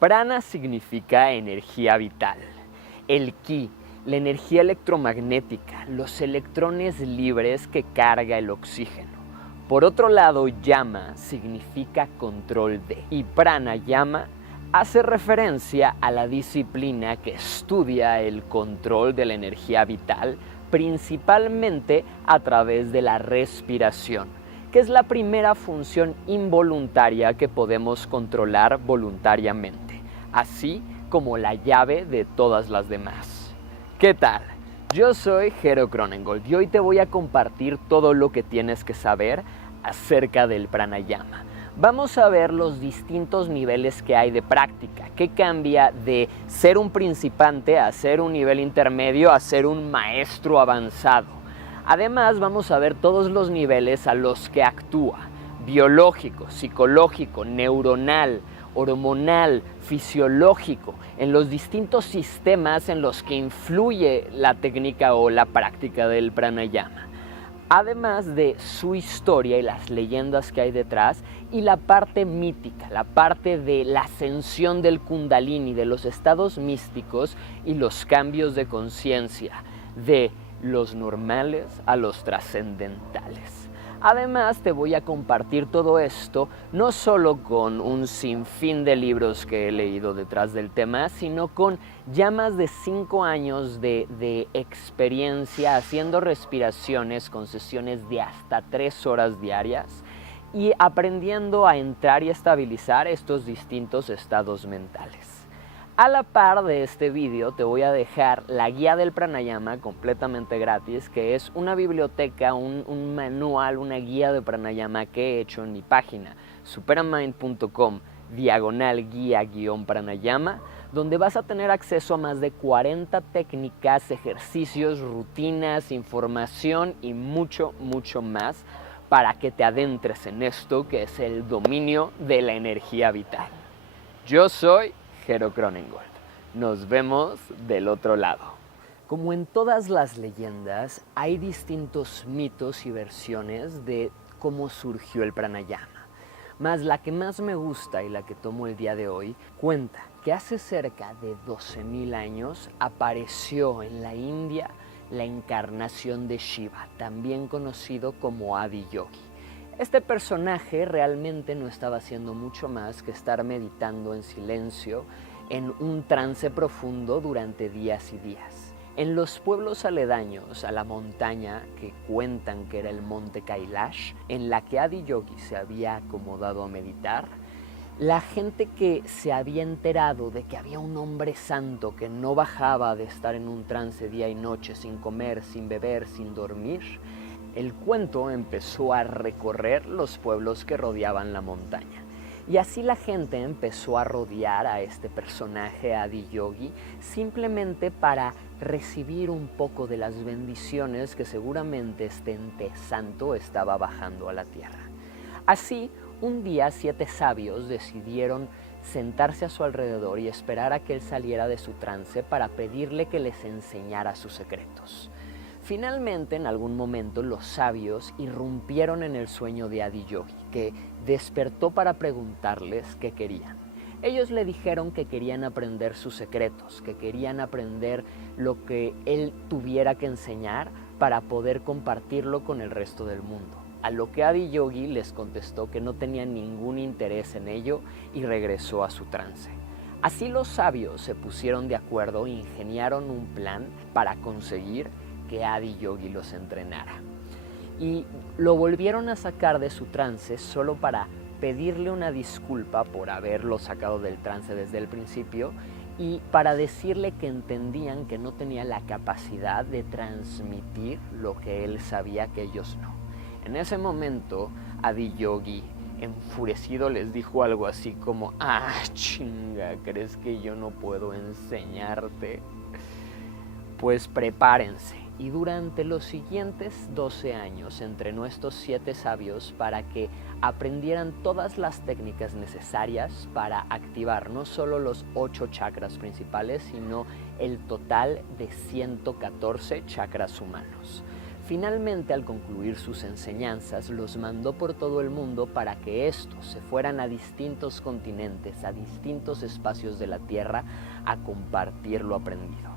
Prana significa energía vital. El ki, la energía electromagnética, los electrones libres que carga el oxígeno. Por otro lado, yama significa control de. Y pranayama hace referencia a la disciplina que estudia el control de la energía vital, principalmente a través de la respiración, que es la primera función involuntaria que podemos controlar voluntariamente, así como la llave de todas las demás. ¿Qué tal? Yo soy Jero Cronengold y hoy te voy a compartir todo lo que tienes que saber acerca del pranayama. Vamos a ver los distintos niveles que hay de práctica, qué cambia de ser un principiante a ser un nivel intermedio a ser un maestro avanzado. Además, vamos a ver todos los niveles a los que actúa: biológico, psicológico, neuronal, hormonal, fisiológico, en los distintos sistemas en los que influye la técnica o la práctica del pranayama. Además de su historia y las leyendas que hay detrás, y la parte mítica, la parte de la ascensión del kundalini, de los estados místicos y los cambios de conciencia, de los normales a los trascendentales. Además, te voy a compartir todo esto no solo con un sinfín de libros que he leído detrás del tema, sino con ya más de 5 años de experiencia haciendo respiraciones con sesiones de hasta 3 horas diarias y aprendiendo a entrar y estabilizar estos distintos estados mentales. A la par de este vídeo te voy a dejar la guía del pranayama completamente gratis, que es una biblioteca, un manual, una guía de pranayama que he hecho en mi página superamind.com/guía-pranayama, donde vas a tener acceso a más de 40 técnicas, ejercicios, rutinas, información y mucho más para que te adentres en esto que es el dominio de la energía vital. Yo soy Jero Cronengold. Nos vemos del otro lado. Como en todas las leyendas, hay distintos mitos y versiones de cómo surgió el pranayama. Mas la que más me gusta y la que tomo el día de hoy cuenta que hace cerca de 12,000 años apareció en la India la encarnación de Shiva, también conocido como Adi Yogi. Este personaje realmente no estaba haciendo mucho más que estar meditando en silencio en un trance profundo durante días y días. En los pueblos aledaños a la montaña que cuentan que era el monte Kailash, en la que Adi Yogi se había acomodado a meditar, la gente que se había enterado de que había un hombre santo que no bajaba de estar en un trance día y noche sin comer, sin beber, sin dormir, el cuento empezó a recorrer los pueblos que rodeaban la montaña. Y así la gente empezó a rodear a este personaje Adi Yogi simplemente para recibir un poco de las bendiciones que seguramente este ente santo estaba bajando a la tierra. Así, un día 7 sabios decidieron sentarse a su alrededor y esperar a que él saliera de su trance para pedirle que les enseñara sus secretos. Finalmente, en algún momento, los sabios irrumpieron en el sueño de Adi Yogi, que despertó para preguntarles qué querían. Ellos le dijeron que querían aprender sus secretos, que querían aprender lo que él tuviera que enseñar para poder compartirlo con el resto del mundo. A lo que Adi Yogi les contestó que no tenía ningún interés en ello y regresó a su trance. Así los sabios se pusieron de acuerdo e ingeniaron un plan para conseguir que Adi Yogi los entrenara. Y lo volvieron a sacar de su trance solo para pedirle una disculpa por haberlo sacado del trance desde el principio y para decirle que entendían que no tenía la capacidad de transmitir lo que él sabía que ellos no. En ese momento, Adi Yogi, enfurecido, les dijo algo así como: «Ah, chinga, ¿crees que yo no puedo enseñarte? Pues prepárense». Y durante los siguientes 12 años entrenó estos 7 sabios para que aprendieran todas las técnicas necesarias para activar no solo los 8 chakras principales, sino el total de 114 chakras humanos. Finalmente, al concluir sus enseñanzas, los mandó por todo el mundo para que estos se fueran a distintos continentes, a distintos espacios de la Tierra, a compartir lo aprendido.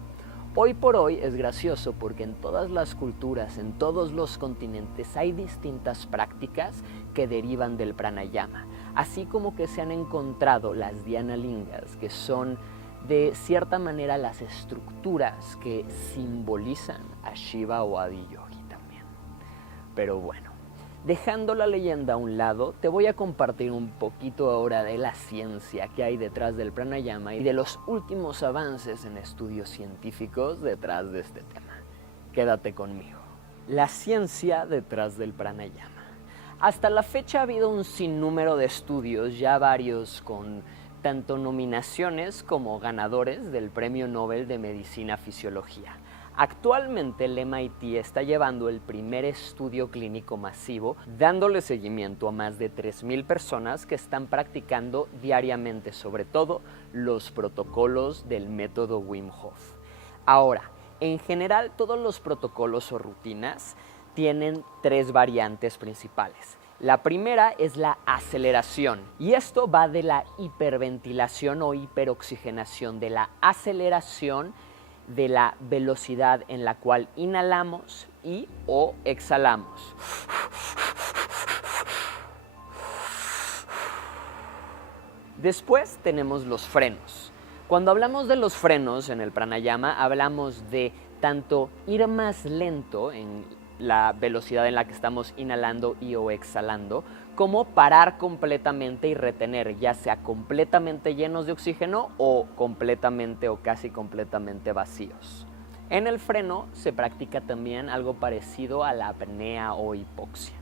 Hoy por hoy es gracioso porque en todas las culturas, en todos los continentes, hay distintas prácticas que derivan del pranayama, así como que se han encontrado las dhyana lingas, que son de cierta manera las estructuras que simbolizan a Shiva o a Adiyogi también. Pero bueno, dejando la leyenda a un lado, te voy a compartir un poquito ahora de la ciencia que hay detrás del pranayama y de los últimos avances en estudios científicos detrás de este tema. Quédate conmigo. La ciencia detrás del pranayama. Hasta la fecha ha habido un sinnúmero de estudios, ya varios con tanto nominaciones como ganadores del Premio Nobel de Medicina Fisiología. Actualmente el MIT está llevando el primer estudio clínico masivo, dándole seguimiento a más de 3,000 personas que están practicando diariamente, sobre todo los protocolos del método Wim Hof. Ahora, en general todos los protocolos o rutinas tienen 3 variantes principales. La primera es la aceleración, y esto va de la hiperventilación o hiperoxigenación, de la aceleración de la velocidad en la cual inhalamos y o exhalamos. Después tenemos los frenos. Cuando hablamos de los frenos en el pranayama, hablamos de tanto ir más lento en la velocidad en la que estamos inhalando y o exhalando, como parar completamente y retener, ya sea completamente llenos de oxígeno o completamente o casi completamente vacíos. En el freno se practica también algo parecido a la apnea o hipoxia.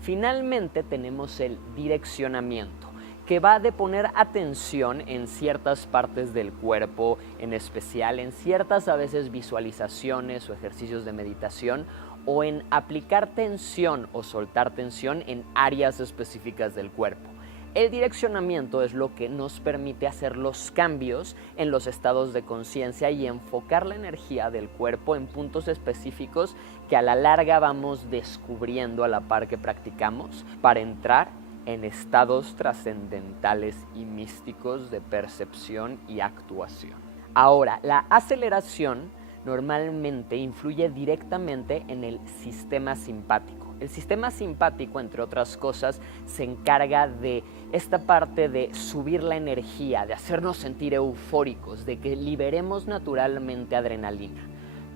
Finalmente tenemos el direccionamiento, que va de poner atención en ciertas partes del cuerpo, en especial en ciertas a veces visualizaciones o ejercicios de meditación, o en aplicar tensión o soltar tensión en áreas específicas del cuerpo. El direccionamiento es lo que nos permite hacer los cambios en los estados de conciencia y enfocar la energía del cuerpo en puntos específicos que a la larga vamos descubriendo a la par que practicamos para entrar en estados trascendentales y místicos de percepción y actuación. Ahora, la aceleración normalmente influye directamente en el sistema simpático. El sistema simpático, entre otras cosas, se encarga de esta parte de subir la energía, de hacernos sentir eufóricos, de que liberemos naturalmente adrenalina.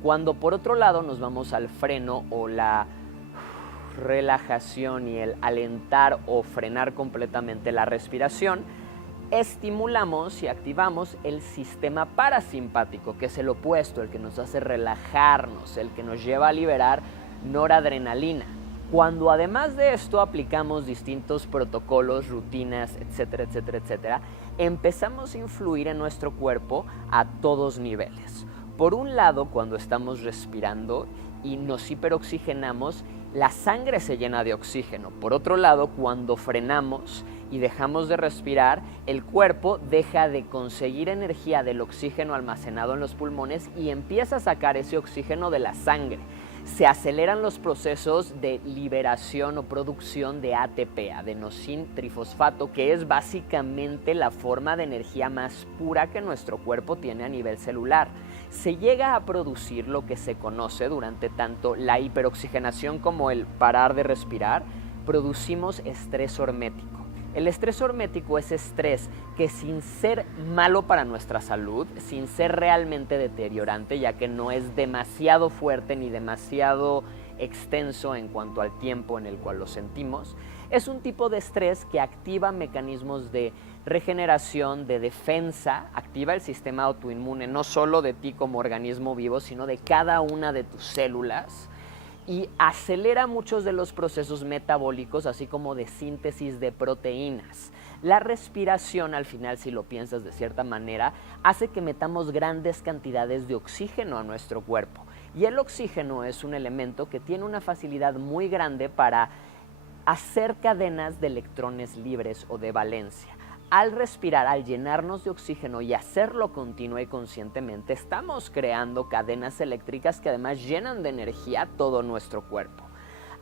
Cuando por otro lado nos vamos al freno o la relajación y el alentar o frenar completamente la respiración, estimulamos y activamos el sistema parasimpático, que es el opuesto, el que nos hace relajarnos, el que nos lleva a liberar noradrenalina. Cuando además de esto aplicamos distintos protocolos, rutinas, etcétera, etcétera, etcétera, empezamos a influir en nuestro cuerpo a todos niveles. Por un lado, cuando estamos respirando y nos hiperoxigenamos, la sangre se llena de oxígeno. Por otro lado, cuando frenamos y dejamos de respirar, el cuerpo deja de conseguir energía del oxígeno almacenado en los pulmones y empieza a sacar ese oxígeno de la sangre. Se aceleran los procesos de liberación o producción de ATP, adenosín trifosfato, que es básicamente la forma de energía más pura que nuestro cuerpo tiene a nivel celular. Se llega a producir lo que se conoce durante tanto la hiperoxigenación como el parar de respirar, producimos estrés hormético. El estrés hormético es estrés que, sin ser malo para nuestra salud, sin ser realmente deteriorante, ya que no es demasiado fuerte ni demasiado extenso en cuanto al tiempo en el cual lo sentimos, es un tipo de estrés que activa mecanismos de regeneración, de defensa, activa el sistema autoinmune, no solo de ti como organismo vivo, sino de cada una de tus células, y acelera muchos de los procesos metabólicos, así como de síntesis de proteínas. La respiración, al final, si lo piensas de cierta manera, hace que metamos grandes cantidades de oxígeno a nuestro cuerpo. Y el oxígeno es un elemento que tiene una facilidad muy grande para hacer cadenas de electrones libres o de valencia. Al respirar, al llenarnos de oxígeno y hacerlo continua y conscientemente, estamos creando cadenas eléctricas que además llenan de energía todo nuestro cuerpo.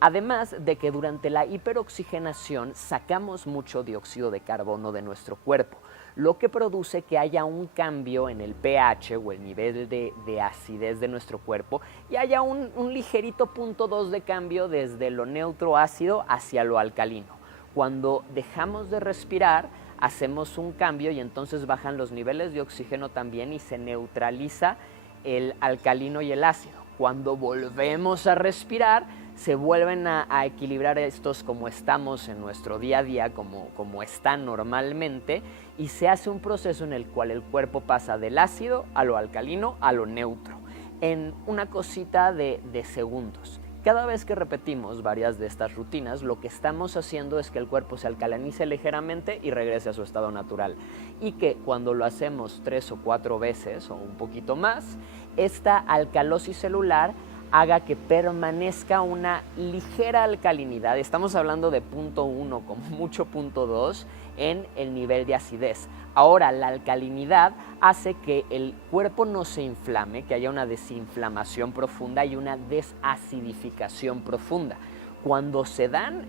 Además de que durante la hiperoxigenación sacamos mucho dióxido de carbono de nuestro cuerpo, lo que produce que haya un cambio en el pH o el nivel de acidez de nuestro cuerpo y haya un ligerito 0.2 de cambio desde lo neutro ácido hacia lo alcalino. Cuando dejamos de respirar, hacemos un cambio y entonces bajan los niveles de oxígeno también y se neutraliza el alcalino y el ácido. Cuando volvemos a respirar, se vuelven a equilibrar estos como estamos en nuestro día a día, como están normalmente, y se hace un proceso en el cual el cuerpo pasa del ácido a lo alcalino a lo neutro, en una cosita de segundos. Cada vez que repetimos varias de estas rutinas, lo que estamos haciendo es que el cuerpo se alcalinice ligeramente y regrese a su estado natural. Y que cuando lo hacemos 3 o 4 veces o un poquito más, esta alcalosis celular haga que permanezca una ligera alcalinidad. Estamos hablando de 0.1, como mucho 0.2 en el nivel de acidez. Ahora, la alcalinidad hace que el cuerpo no se inflame, que haya una desinflamación profunda y una desacidificación profunda. Cuando se dan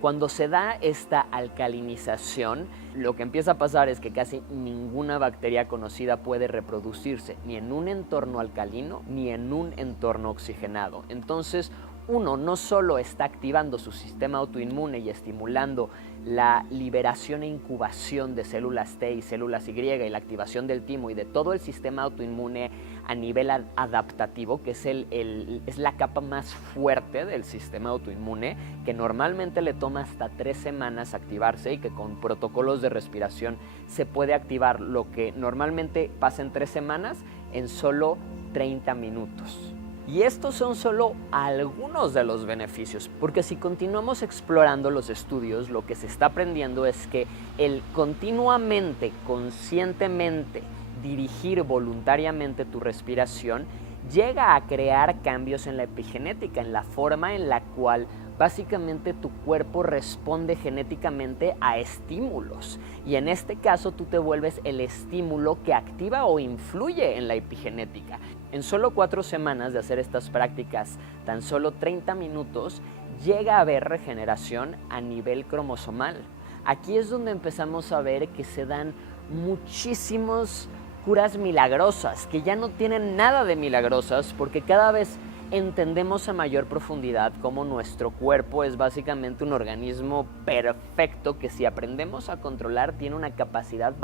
Cuando se da esta alcalinización, lo que empieza a pasar es que casi ninguna bacteria conocida puede reproducirse, ni en un entorno alcalino, ni en un entorno oxigenado. Entonces, uno no solo está activando su sistema autoinmune y estimulando la liberación e incubación de células T y células Y y la activación del timo y de todo el sistema autoinmune a nivel adaptativo, que es la capa más fuerte del sistema autoinmune, que normalmente le toma hasta 3 semanas activarse y que con protocolos de respiración se puede activar lo que normalmente pasa en 3 semanas en solo 30 minutos. Y estos son solo algunos de los beneficios, porque si continuamos explorando los estudios, lo que se está aprendiendo es que el continuamente, conscientemente, dirigir voluntariamente tu respiración llega a crear cambios en la epigenética, en la forma en la cual básicamente tu cuerpo responde genéticamente a estímulos. Y en este caso tú te vuelves el estímulo que activa o influye en la epigenética. En solo 4 semanas de hacer estas prácticas, tan solo 30 minutos, llega a haber regeneración a nivel cromosomal. Aquí es donde empezamos a ver que se dan muchísimas curas milagrosas, que ya no tienen nada de milagrosas, porque cada vez entendemos a mayor profundidad cómo nuestro cuerpo es básicamente un organismo perfecto que si aprendemos a controlar tiene una capacidad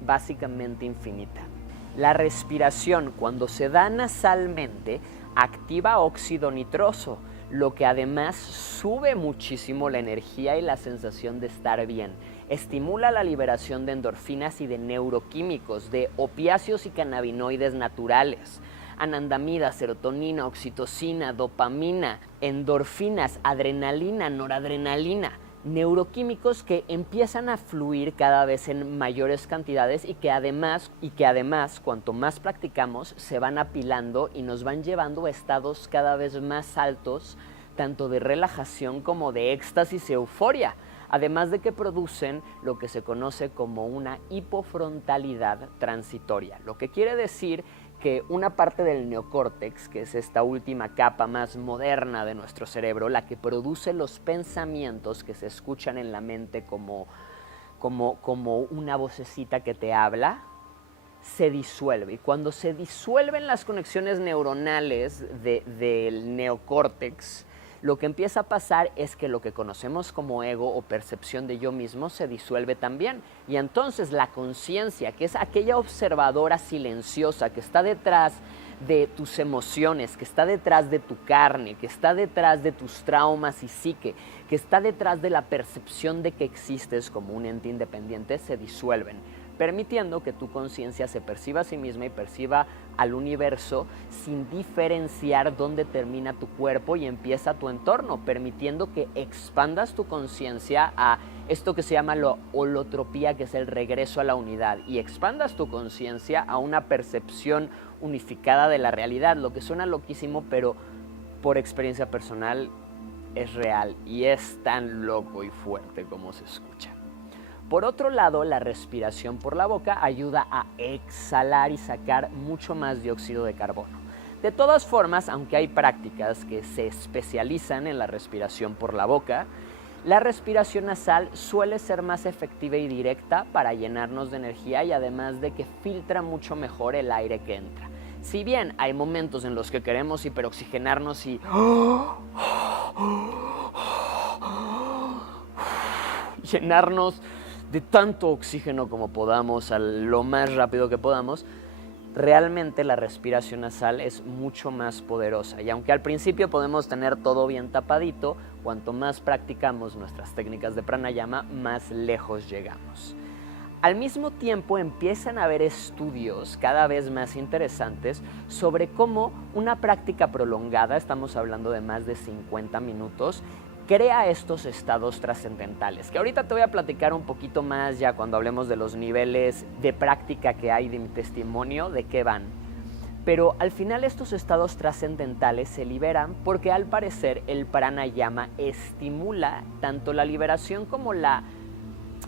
básicamente infinita. La respiración, cuando se da nasalmente, activa óxido nitroso, lo que además sube muchísimo la energía y la sensación de estar bien. Estimula la liberación de endorfinas y de neuroquímicos, de opiáceos y cannabinoides naturales, anandamida, serotonina, oxitocina, dopamina, endorfinas, adrenalina, noradrenalina, neuroquímicos que empiezan a fluir cada vez en mayores cantidades y que además cuanto más practicamos se van apilando y nos van llevando a estados cada vez más altos, tanto de relajación como de éxtasis y euforia, además de que producen lo que se conoce como una hipofrontalidad transitoria, lo que quiere decir que una parte del neocórtex, que es esta última capa más moderna de nuestro cerebro, la que produce los pensamientos que se escuchan en la mente como una vocecita que te habla, se disuelve. Y cuando se disuelven las conexiones neuronales del neocórtex, lo que empieza a pasar es que lo que conocemos como ego o percepción de yo mismo se disuelve también. Y entonces la conciencia, que es aquella observadora silenciosa que está detrás de tus emociones, que está detrás de tu carne, que está detrás de tus traumas y psique, que está detrás de la percepción de que existes como un ente independiente, se disuelven, permitiendo que tu conciencia se perciba a sí misma y perciba al universo sin diferenciar dónde termina tu cuerpo y empieza tu entorno, permitiendo que expandas tu conciencia a esto que se llama la holotropía, que es el regreso a la unidad, y expandas tu conciencia a una percepción unificada de la realidad, lo que suena loquísimo, pero por experiencia personal es real y es tan loco y fuerte como se escucha. Por otro lado, la respiración por la boca ayuda a exhalar y sacar mucho más dióxido de carbono. De todas formas, aunque hay prácticas que se especializan en la respiración por la boca, la respiración nasal suele ser más efectiva y directa para llenarnos de energía y además de que filtra mucho mejor el aire que entra. Si bien hay momentos en los que queremos hiperoxigenarnos y llenarnos de tanto oxígeno como podamos, a lo más rápido que podamos, realmente la respiración nasal es mucho más poderosa. Y aunque al principio podemos tener todo bien tapadito, cuanto más practicamos nuestras técnicas de pranayama, más lejos llegamos. Al mismo tiempo empiezan a haber estudios cada vez más interesantes sobre cómo una práctica prolongada, estamos hablando de más de 50 minutos, crea estos estados trascendentales, que ahorita te voy a platicar un poquito más ya cuando hablemos de los niveles de práctica que hay de mi testimonio, de qué van. Pero al final estos estados trascendentales se liberan porque al parecer el pranayama estimula tanto la liberación como la...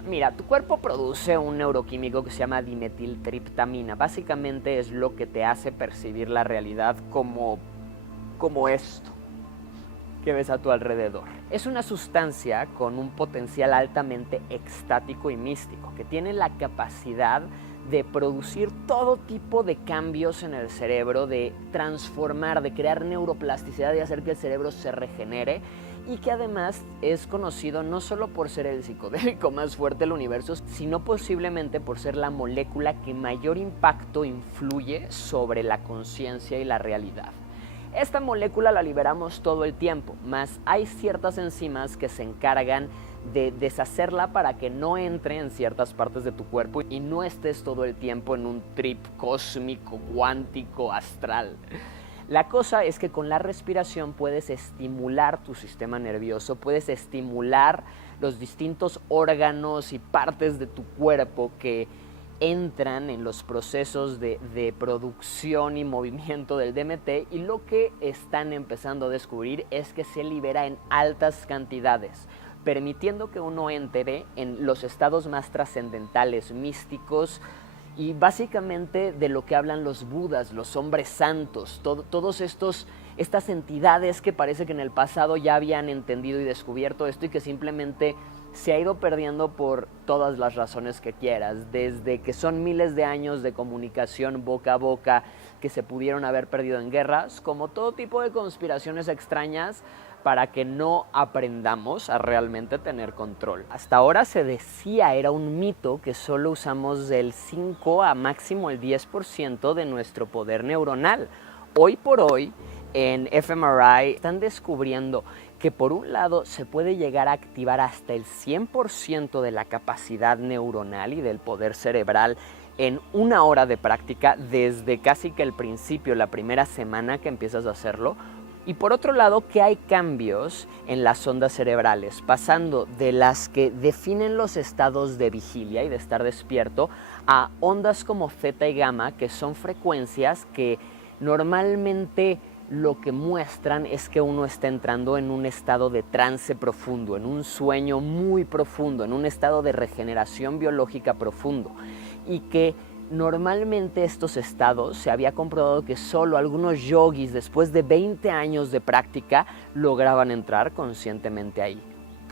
Mira, tu cuerpo produce un neuroquímico que se llama dimetiltriptamina. Básicamente es lo que te hace percibir la realidad como esto que ves a tu alrededor. Es una sustancia con un potencial altamente extático y místico, que tiene la capacidad de producir todo tipo de cambios en el cerebro, de transformar, de crear neuroplasticidad y hacer que el cerebro se regenere, y que además es conocido no solo por ser el psicodélico más fuerte del universo, sino posiblemente por ser la molécula que mayor impacto influye sobre la conciencia y la realidad. Esta molécula la liberamos todo el tiempo, mas hay ciertas enzimas que se encargan de deshacerla para que no entre en ciertas partes de tu cuerpo y no estés todo el tiempo en un trip cósmico, cuántico, astral. La cosa es que con la respiración puedes estimular tu sistema nervioso, puedes estimular los distintos órganos y partes de tu cuerpo que entran en los procesos de producción y movimiento del DMT, y lo que están empezando a descubrir es que se libera en altas cantidades, permitiendo que uno entre en los estados más trascendentales, místicos, y básicamente de lo que hablan los budas, los hombres santos, todos estas entidades que parece que en el pasado ya habían entendido y descubierto esto y que simplemente se ha ido perdiendo por todas las razones que quieras, desde que son miles de años de comunicación boca a boca que se pudieron haber perdido en guerras, como todo tipo de conspiraciones extrañas para que no aprendamos a realmente tener control. Hasta ahora se decía, era un mito, que solo usamos del 5 a máximo el 10% de nuestro poder neuronal. Hoy por hoy, en fMRI están descubriendo que por un lado se puede llegar a activar hasta el 100% de la capacidad neuronal y del poder cerebral en 1 hora de práctica, desde casi que el principio, la primera semana que empiezas a hacerlo. Y por otro lado, que hay cambios en las ondas cerebrales, pasando de las que definen los estados de vigilia y de estar despierto a ondas como zeta y gamma, que son frecuencias que normalmente lo que muestran es que uno está entrando en un estado de trance profundo, en un sueño muy profundo, en un estado de regeneración biológica profundo, y que normalmente estos estados se había comprobado que solo algunos yogis después de 20 años de práctica lograban entrar conscientemente ahí.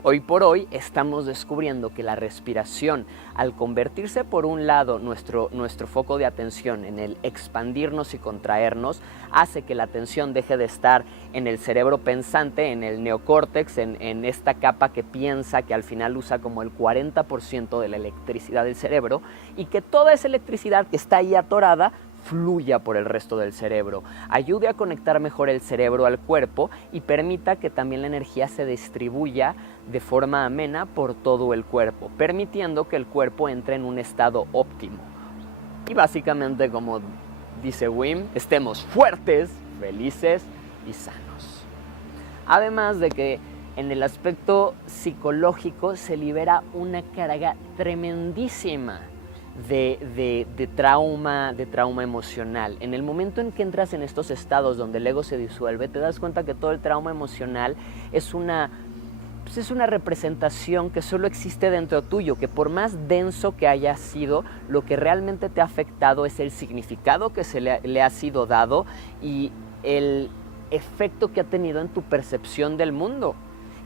Hoy por hoy estamos descubriendo que la respiración, al convertirse por un lado nuestro foco de atención en el expandirnos y contraernos, hace que la atención deje de estar en el cerebro pensante, en el neocórtex, en esta capa que piensa, que al final usa como el 40% de la electricidad del cerebro, y que toda esa electricidad que está ahí atorada fluya por el resto del cerebro, ayude a conectar mejor el cerebro al cuerpo y permita que también la energía se distribuya de forma amena por todo el cuerpo, permitiendo que el cuerpo entre en un estado óptimo. Y básicamente, como dice Wim, estemos fuertes, felices y sanos. Además de que en el aspecto psicológico se libera una carga tremendísima de trauma emocional. En el momento en que entras en estos estados donde el ego se disuelve, te das cuenta que todo el trauma emocional es una pues es una representación que solo existe dentro tuyo, que por más denso que haya sido, lo que realmente te ha afectado es el significado que le ha sido dado y el efecto que ha tenido en tu percepción del mundo.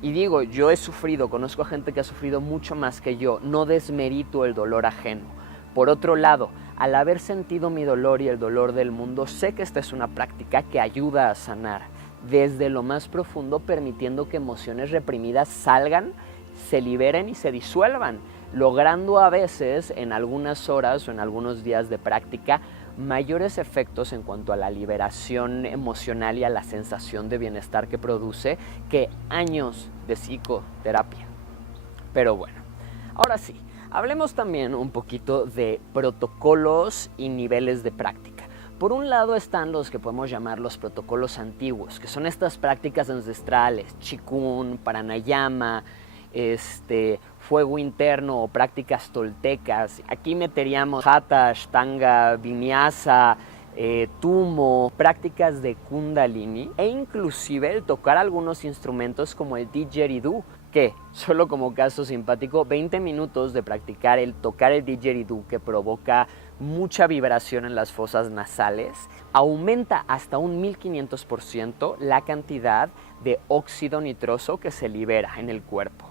Y digo, yo he sufrido, conozco a gente que ha sufrido mucho más que yo, no desmerito el dolor ajeno. Por otro lado, al haber sentido mi dolor y el dolor del mundo, sé que esta es una práctica que ayuda a sanar desde lo más profundo, permitiendo que emociones reprimidas salgan, se liberen y se disuelvan, logrando a veces en algunas horas o en algunos días de práctica mayores efectos en cuanto a la liberación emocional y a la sensación de bienestar que produce que años de psicoterapia. Pero bueno, ahora sí, hablemos también un poquito de protocolos y niveles de práctica. Por un lado están los que podemos llamar los protocolos antiguos, que son estas prácticas ancestrales, Qigong, Pranayama, fuego interno o prácticas toltecas. Aquí meteríamos Hatha, Ashtanga, Vinyasa, Tumo, prácticas de Kundalini e inclusive el tocar algunos instrumentos como el didgeridoo, que solo como caso simpático, 20 minutos de practicar el tocar el didgeridoo, que provoca mucha vibración en las fosas nasales, aumenta hasta un 1500% la cantidad de óxido nitroso que se libera en el cuerpo.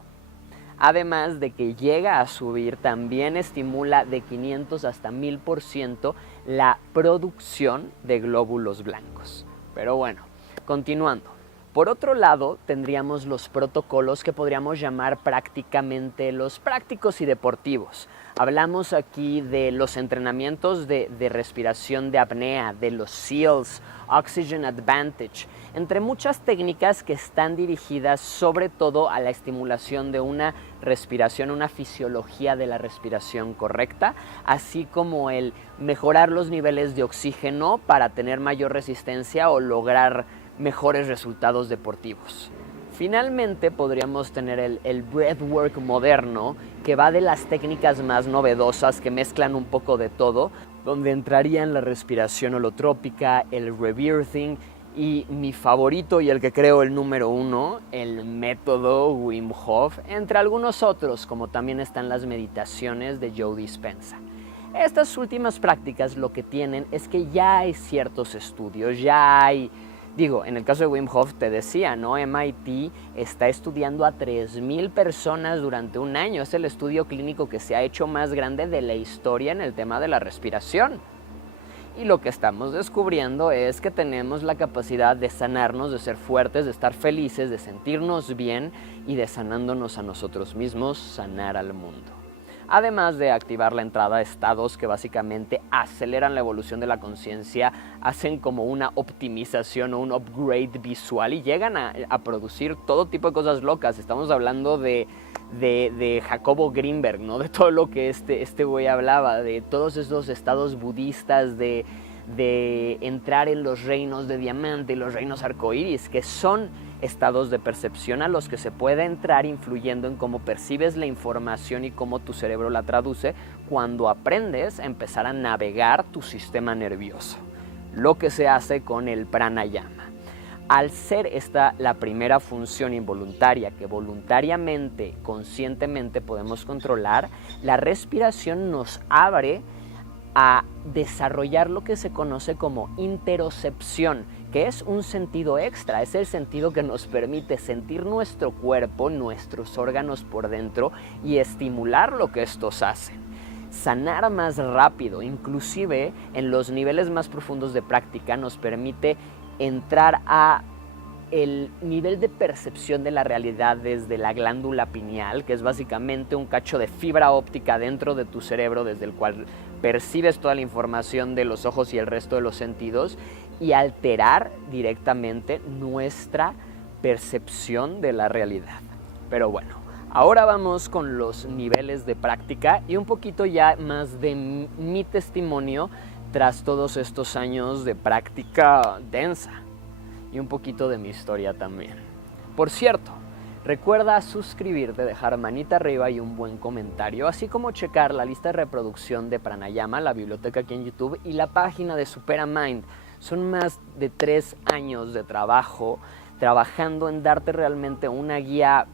Además de que llega a subir, también estimula de 500 hasta 1000% la producción de glóbulos blancos. Pero bueno, continuando. Por otro lado, tendríamos los protocolos que podríamos llamar prácticamente los prácticos y deportivos. Hablamos aquí de los entrenamientos de respiración de apnea, de los SEALs, Oxygen Advantage, entre muchas técnicas que están dirigidas sobre todo a la estimulación de una respiración, una fisiología de la respiración correcta, así como el mejorar los niveles de oxígeno para tener mayor resistencia o lograr mejores resultados deportivos. Finalmente podríamos tener el breathwork moderno, que va de las técnicas más novedosas que mezclan un poco de todo, donde entrarían la respiración holotrópica, el rebirthing y mi favorito y el que creo el número 1, el método Wim Hof, entre algunos otros, como también están las meditaciones de Joe Dispenza. Estas últimas prácticas lo que tienen es que ya hay ciertos estudios, en el caso de Wim Hof te decía, ¿no? MIT está estudiando a 3,000 personas durante un año. Es el estudio clínico que se ha hecho más grande de la historia en el tema de la respiración. Y lo que estamos descubriendo es que tenemos la capacidad de sanarnos, de ser fuertes, de estar felices, de sentirnos bien y de sanándonos a nosotros mismos, sanar al mundo. Además de activar la entrada a estados que básicamente aceleran la evolución de la conciencia, hacen como una optimización o un upgrade visual y llegan a producir todo tipo de cosas locas. Estamos hablando de Jacobo Greenberg, ¿no? De todo lo que este güey hablaba, de todos esos estados budistas, de entrar en los reinos de diamante y los reinos arcoíris, que son estados de percepción a los que se puede entrar influyendo en cómo percibes la información y cómo tu cerebro la traduce cuando aprendes a empezar a navegar tu sistema nervioso, lo que se hace con el pranayama. Al ser esta la primera función involuntaria que voluntariamente, conscientemente podemos controlar, la respiración nos abre a desarrollar lo que se conoce como interocepción, que es un sentido extra, es el sentido que nos permite sentir nuestro cuerpo, nuestros órganos por dentro y estimular lo que estos hacen. Sanar más rápido, inclusive en los niveles más profundos de práctica, nos permite entrar a el nivel de percepción de la realidad desde la glándula pineal, que es básicamente un cacho de fibra óptica dentro de tu cerebro desde el cual percibes toda la información de los ojos y el resto de los sentidos, y alterar directamente nuestra percepción de la realidad. Pero bueno, ahora vamos con los niveles de práctica y un poquito ya más de mi testimonio tras todos estos años de práctica densa y un poquito de mi historia también. Por cierto, recuerda suscribirte, dejar manita arriba y un buen comentario, así como checar la lista de reproducción de Pranayama, la biblioteca aquí en YouTube y la página de Superamind. Son más de 3 años de trabajo, trabajando en darte realmente una guía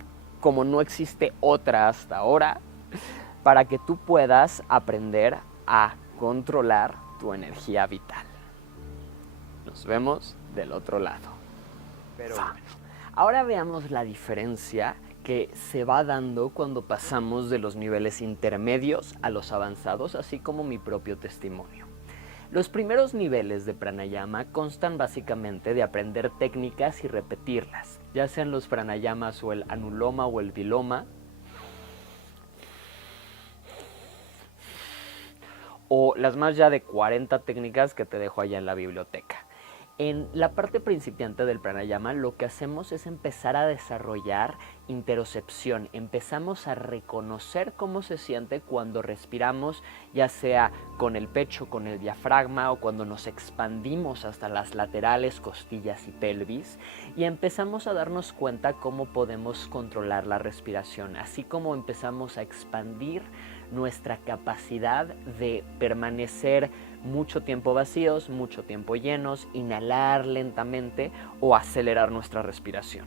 como no existe otra hasta ahora, para que tú puedas aprender a controlar tu energía vital. Nos vemos del otro lado. Pero bueno, ahora veamos la diferencia que se va dando cuando pasamos de los niveles intermedios a los avanzados, así como mi propio testimonio. Los primeros niveles de pranayama constan básicamente de aprender técnicas y repetirlas, ya sean los pranayamas o el anuloma o el viloma, o las más ya de 40 técnicas que te dejo allá en la biblioteca. En la parte principiante del pranayama lo que hacemos es empezar a desarrollar interocepción. Empezamos a reconocer cómo se siente cuando respiramos, ya sea con el pecho, con el diafragma, o cuando nos expandimos hasta las laterales, costillas y pelvis, y empezamos a darnos cuenta cómo podemos controlar la respiración, así como empezamos a expandir nuestra capacidad de permanecer mucho tiempo vacíos, mucho tiempo llenos, inhalar lentamente o acelerar nuestra respiración.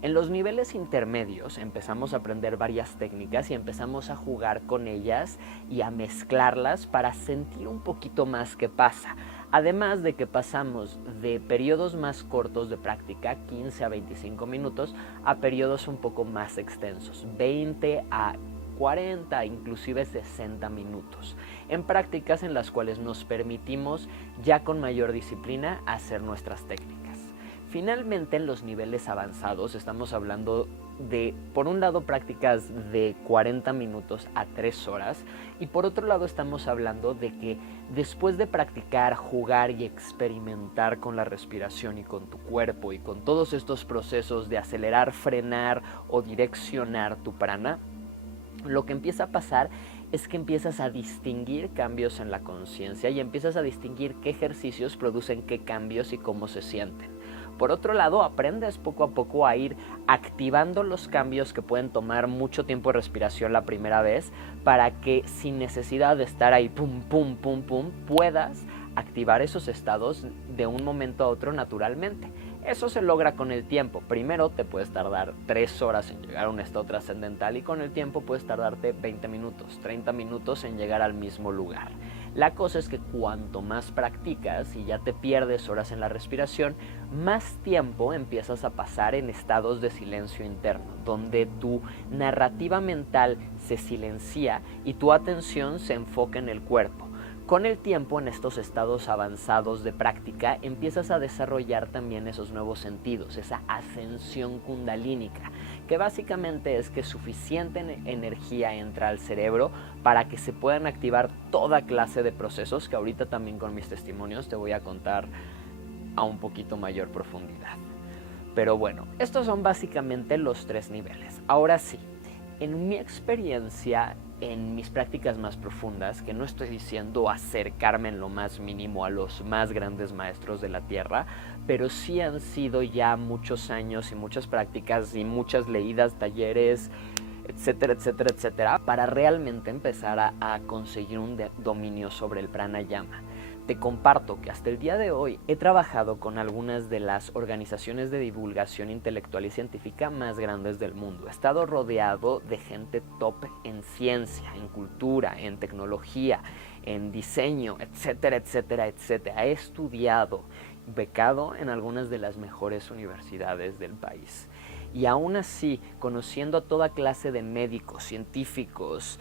En los niveles intermedios empezamos a aprender varias técnicas y empezamos a jugar con ellas y a mezclarlas para sentir un poquito más qué pasa. Además de que pasamos de periodos más cortos de práctica, 15 a 25 minutos, a periodos un poco más extensos, 20 a 40, inclusive 60 minutos, en prácticas en las cuales nos permitimos ya con mayor disciplina hacer nuestras técnicas. Finalmente, en los niveles avanzados estamos hablando de, por un lado, prácticas de 40 minutos a 3 horas, y por otro lado estamos hablando de que después de practicar, jugar y experimentar con la respiración y con tu cuerpo y con todos estos procesos de acelerar, frenar o direccionar tu prana, lo que empieza a pasar es que empiezas a distinguir cambios en la conciencia y empiezas a distinguir qué ejercicios producen qué cambios y cómo se sienten. Por otro lado, aprendes poco a poco a ir activando los cambios que pueden tomar mucho tiempo de respiración la primera vez, para que sin necesidad de estar ahí pum, pum, pum, pum, puedas activar esos estados de un momento a otro naturalmente. Eso se logra con el tiempo. Primero te puedes tardar 3 horas en llegar a un estado trascendental y con el tiempo puedes tardarte 20 minutos, 30 minutos en llegar al mismo lugar. La cosa es que cuanto más practicas y ya te pierdes horas en la respiración, más tiempo empiezas a pasar en estados de silencio interno, donde tu narrativa mental se silencia y tu atención se enfoca en el cuerpo. Con el tiempo, en estos estados avanzados de práctica, empiezas a desarrollar también esos nuevos sentidos, esa ascensión kundalínica, que básicamente es que suficiente energía entra al cerebro para que se puedan activar toda clase de procesos que ahorita también con mis testimonios te voy a contar a un poquito mayor profundidad. Pero bueno, estos son básicamente los 3 niveles. Ahora sí, en mi experiencia, en mis prácticas más profundas, que no estoy diciendo acercarme en lo más mínimo a los más grandes maestros de la tierra, pero sí han sido ya muchos años y muchas prácticas y muchas leídas, talleres, etcétera, etcétera, etcétera, para realmente empezar a conseguir un dominio sobre el pranayama. Te comparto que hasta el día de hoy he trabajado con algunas de las organizaciones de divulgación intelectual y científica más grandes del mundo. He estado rodeado de gente top en ciencia, en cultura, en tecnología, en diseño, etcétera, etcétera, etcétera. He estudiado, becado en algunas de las mejores universidades del país. Y aún así, conociendo a toda clase de médicos, científicos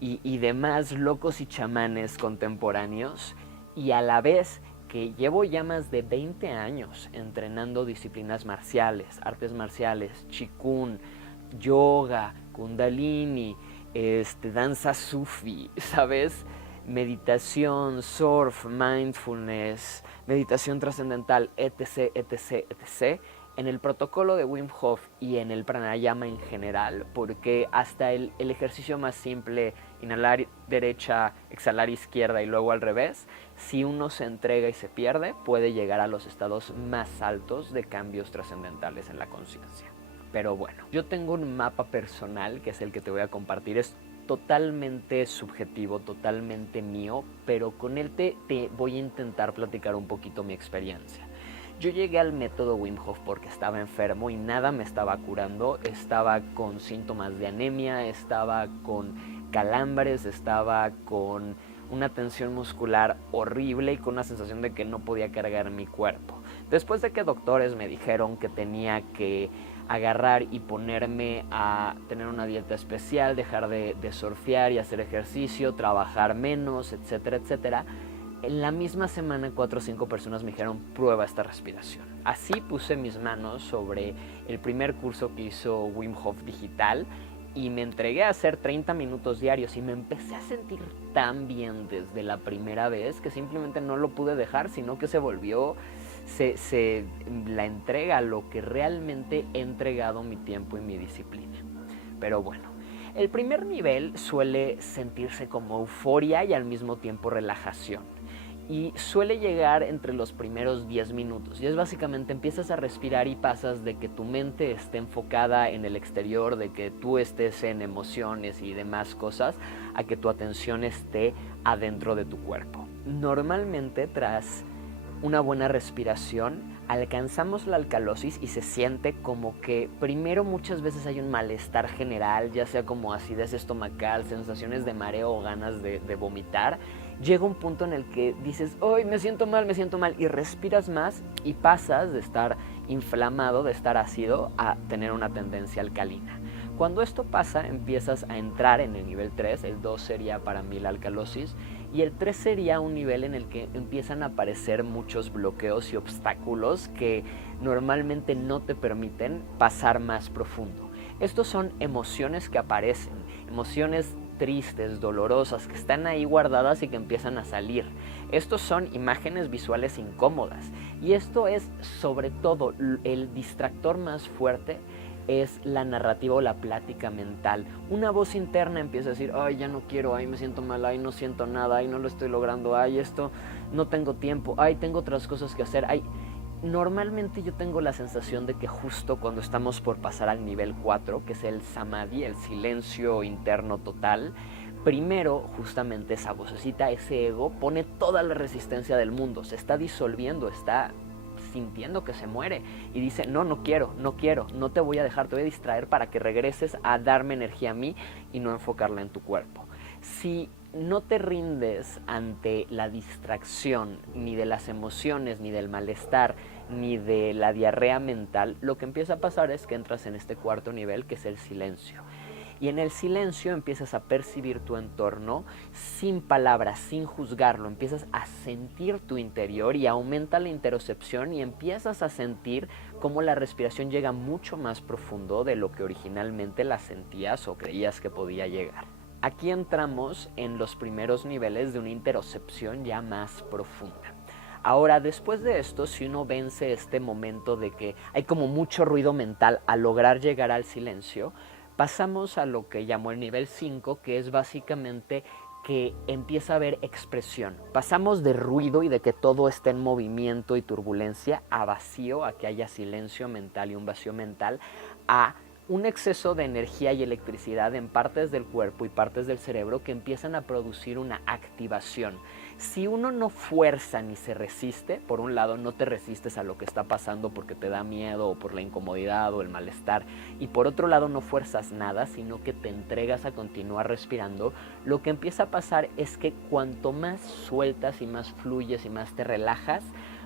y demás locos y chamanes contemporáneos, y a la vez que llevo ya más de 20 años entrenando disciplinas marciales, artes marciales, Qigong, yoga, kundalini, danza sufi, ¿sabes? Meditación, surf, mindfulness, meditación trascendental, etc, etc, etc. En el protocolo de Wim Hof y en el pranayama en general, porque hasta el ejercicio más simple, inhalar derecha, exhalar izquierda y luego al revés, si uno se entrega y se pierde, puede llegar a los estados más altos de cambios trascendentales en la conciencia. Pero bueno, yo tengo un mapa personal que es el que te voy a compartir. Es totalmente subjetivo, totalmente mío, pero con él te voy a intentar platicar un poquito mi experiencia. Yo llegué al método Wim Hof porque estaba enfermo y nada me estaba curando. Estaba con síntomas de anemia, estaba con calambres, estaba con una tensión muscular horrible y con una sensación de que no podía cargar mi cuerpo. Después de que doctores me dijeron que tenía que agarrar y ponerme a tener una dieta especial, dejar de surfear y hacer ejercicio, trabajar menos, etcétera, etcétera, en la misma semana 4 o 5 personas me dijeron, prueba esta respiración. Así puse mis manos sobre el primer curso que hizo Wim Hof Digital y me entregué a hacer 30 minutos diarios y me empecé a sentir tan bien desde la primera vez que simplemente no lo pude dejar, sino que se volvió la entrega a lo que realmente he entregado mi tiempo y mi disciplina. Pero bueno, el primer nivel suele sentirse como euforia y al mismo tiempo relajación. Y suele llegar entre los primeros 10 minutos. Y es básicamente empiezas a respirar y pasas de que tu mente esté enfocada en el exterior, de que tú estés en emociones y demás cosas, a que tu atención esté adentro de tu cuerpo. Normalmente tras una buena respiración alcanzamos la alcalosis y se siente como que primero muchas veces hay un malestar general, ya sea como acidez estomacal, sensaciones de mareo o ganas de vomitar. Llega un punto en el que dices, ¡ay, me siento mal! Y respiras más y pasas de estar inflamado, de estar ácido, a tener una tendencia alcalina. Cuando esto pasa, empiezas a entrar en el nivel 3, el 2 sería para mí la alcalosis, y el 3 sería un nivel en el que empiezan a aparecer muchos bloqueos y obstáculos que normalmente no te permiten pasar más profundo. Estos son emociones que aparecen, emociones tristes, dolorosas, que están ahí guardadas y que empiezan a salir. Estos son imágenes visuales incómodas y esto es sobre todo el distractor más fuerte. Es la narrativa o la plática mental. Una voz interna empieza a decir, ay, ya no quiero, ay, me siento mal, ay, no siento nada, ay, no lo estoy logrando, ay, esto, no tengo tiempo, ay, tengo otras cosas que hacer, ay. Normalmente yo tengo la sensación de que justo cuando estamos por pasar al nivel 4, que es el samadhi, el silencio interno total, primero justamente esa vocecita, ese ego, pone toda la resistencia del mundo, se está disolviendo, está sintiendo que se muere y dice, no quiero, no te voy a dejar, te voy a distraer para que regreses a darme energía a mí y no enfocarla en tu cuerpo. Si no te rindes ante la distracción, ni de las emociones, ni del malestar, ni de la diarrea mental, lo que empieza a pasar es que entras en este cuarto nivel, que es el silencio. Y en el silencio empiezas a percibir tu entorno sin palabras, sin juzgarlo. Empiezas a sentir tu interior y aumenta la interocepción y empiezas a sentir cómo la respiración llega mucho más profundo de lo que originalmente la sentías o creías que podía llegar. Aquí entramos en los primeros niveles de una interocepción ya más profunda. Ahora, después de esto, si uno vence este momento de que hay como mucho ruido mental al lograr llegar al silencio, pasamos a lo que llamó el nivel 5, que es básicamente que empieza a haber expresión. Pasamos de ruido y de que todo esté en movimiento y turbulencia a vacío, a que haya silencio mental y un vacío mental, a un exceso de energía y electricidad en partes del cuerpo y partes del cerebro que empiezan a producir una activación. Si uno no fuerza ni se resiste, por un lado no te resistes a lo que está pasando porque te da miedo o por la incomodidad o el malestar, y por otro lado no fuerzas nada, sino que te entregas a continuar respirando, lo que empieza a pasar es que cuanto más sueltas y más fluyes y más te relajas,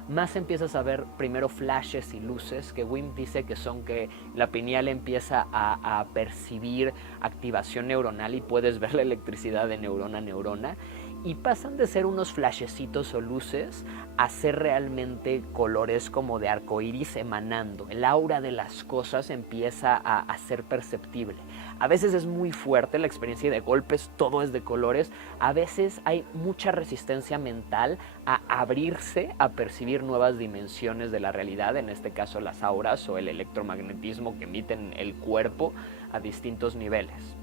más empiezas a ver primero flashes y luces que Wim dice que son que la pineal empieza a percibir activación neuronal y puedes ver la electricidad de neurona a neurona, y pasan de ser unos flashecitos o luces a ser realmente colores como de arcoíris emanando. El aura de las cosas empieza a ser perceptible. A veces es muy fuerte la experiencia de golpes, todo es de colores. A veces hay mucha resistencia mental a abrirse, a percibir nuevas dimensiones de la realidad, en este caso las auras o el electromagnetismo que emiten el cuerpo a distintos niveles.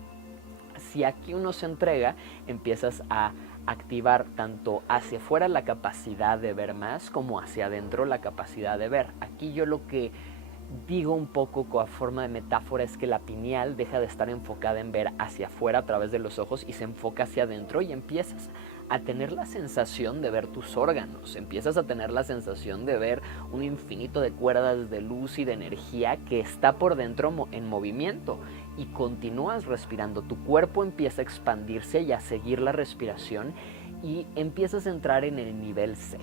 Si aquí uno se entrega, empiezas a activar tanto hacia afuera la capacidad de ver más como hacia adentro la capacidad de ver. Aquí yo lo que digo un poco con forma de metáfora es que la pineal deja de estar enfocada en ver hacia afuera a través de los ojos y se enfoca hacia adentro y empiezas a tener la sensación de ver tus órganos, empiezas a tener la sensación de ver un infinito de cuerdas de luz y de energía que está por dentro en movimiento, y continúas respirando, tu cuerpo empieza a expandirse y a seguir la respiración y empiezas a entrar en el nivel 6.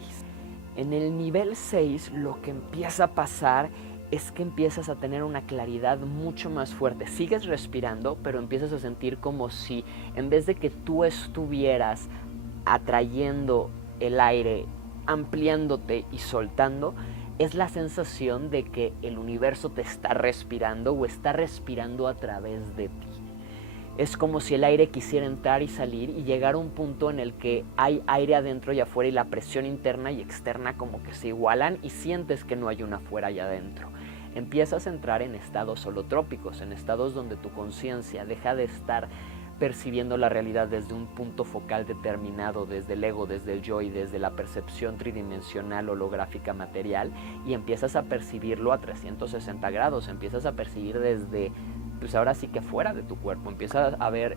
En el nivel 6 lo que empieza a pasar es que empiezas a tener una claridad mucho más fuerte. Sigues respirando, pero empiezas a sentir como si en vez de que tú estuvieras atrayendo el aire, ampliándote y soltando, es la sensación de que el universo te está respirando o está respirando a través de ti. Es como si el aire quisiera entrar y salir y llegar a un punto en el que hay aire adentro y afuera y la presión interna y externa como que se igualan y sientes que no hay una afuera y adentro. Empiezas a entrar en estados holotrópicos, en estados donde tu conciencia deja de estar percibiendo la realidad desde un punto focal determinado, desde el ego, desde el yo y desde la percepción tridimensional holográfica material, y empiezas a percibirlo a 360 grados, empiezas a percibir desde, pues ahora sí que fuera de tu cuerpo, empiezas a ver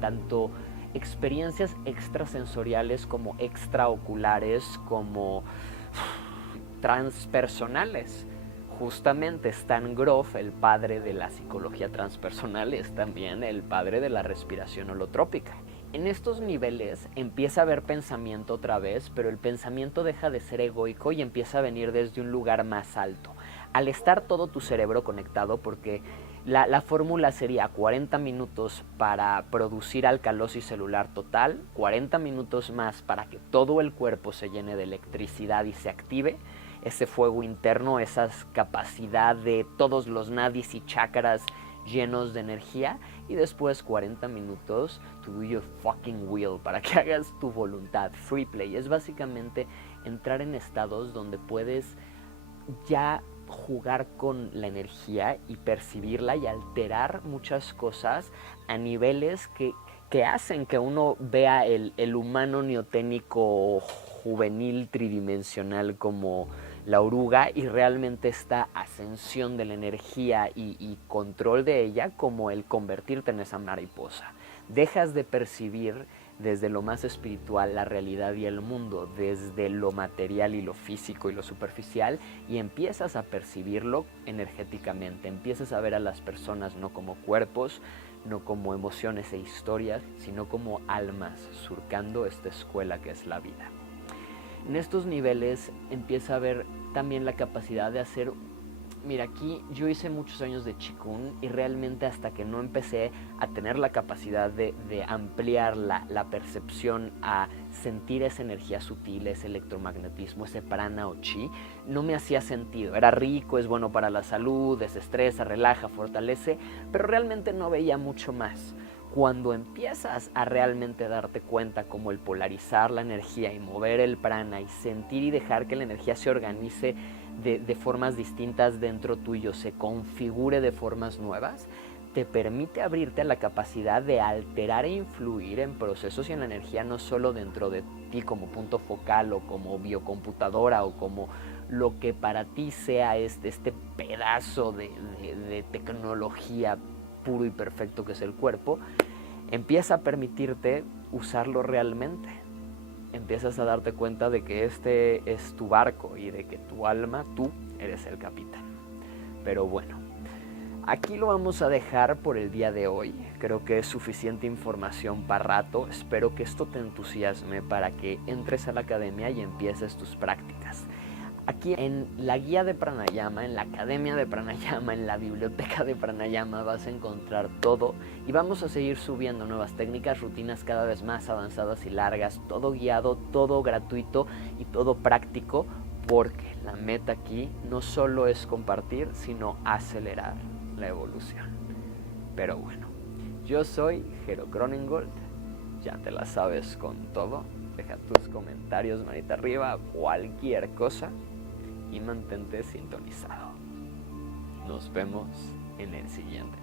tanto experiencias extrasensoriales como extraoculares, como transpersonales. Justamente Stan Grof, el padre de la psicología transpersonal, es también el padre de la respiración holotrópica. En estos niveles empieza a haber pensamiento otra vez, pero el pensamiento deja de ser egoico y empieza a venir desde un lugar más alto. Al estar todo tu cerebro conectado, porque la fórmula sería 40 minutos para producir alcalosis celular total, 40 minutos más para que todo el cuerpo se llene de electricidad y se active, ese fuego interno, esa capacidad de todos los nadis y chakras llenos de energía, y después 40 minutos to do your fucking will, para que hagas tu voluntad. Free play es básicamente entrar en estados donde puedes ya jugar con la energía y percibirla y alterar muchas cosas a niveles que hacen que uno vea el humano neoténico juvenil tridimensional como la oruga, y realmente esta ascensión de la energía y control de ella como el convertirte en esa mariposa. Dejas de percibir desde lo más espiritual la realidad y el mundo, desde lo material y lo físico y lo superficial, y empiezas a percibirlo energéticamente, empiezas a ver a las personas no como cuerpos, no como emociones e historias, sino como almas surcando esta escuela que es la vida. En estos niveles empieza a haber también la capacidad de hacer... Mira, aquí yo hice muchos años de Qigong y realmente hasta que no empecé a tener la capacidad de ampliar la percepción, a sentir esa energía sutil, ese electromagnetismo, ese prana o chi, no me hacía sentido. Era rico, es bueno para la salud, desestresa, relaja, fortalece, pero realmente no veía mucho más. Cuando empiezas a realmente darte cuenta como el polarizar la energía y mover el prana y sentir y dejar que la energía se organice de formas distintas dentro tuyo, se configure de formas nuevas, te permite abrirte a la capacidad de alterar e influir en procesos y en la energía, no solo dentro de ti como punto focal o como biocomputadora o como lo que para ti sea este pedazo de tecnología puro y perfecto que es el cuerpo. Empieza a permitirte usarlo realmente. Empiezas a darte cuenta de que este es tu barco y de que tu alma, tú eres el capitán. Pero bueno, aquí lo vamos a dejar por el día de hoy. Creo que es suficiente información para rato. Espero que esto te entusiasme para que entres a la academia y empieces tus prácticas. Aquí en la guía de Pranayama, en la academia de Pranayama, en la biblioteca de Pranayama vas a encontrar todo, y vamos a seguir subiendo nuevas técnicas, rutinas cada vez más avanzadas y largas, todo guiado, todo gratuito y todo práctico, porque la meta aquí no solo es compartir, sino acelerar la evolución. Pero bueno, yo soy Jero Cronengold, ya te la sabes con todo. Deja tus comentarios, manita arriba, cualquier cosa, y mantente sintonizado. Nos vemos en el siguiente.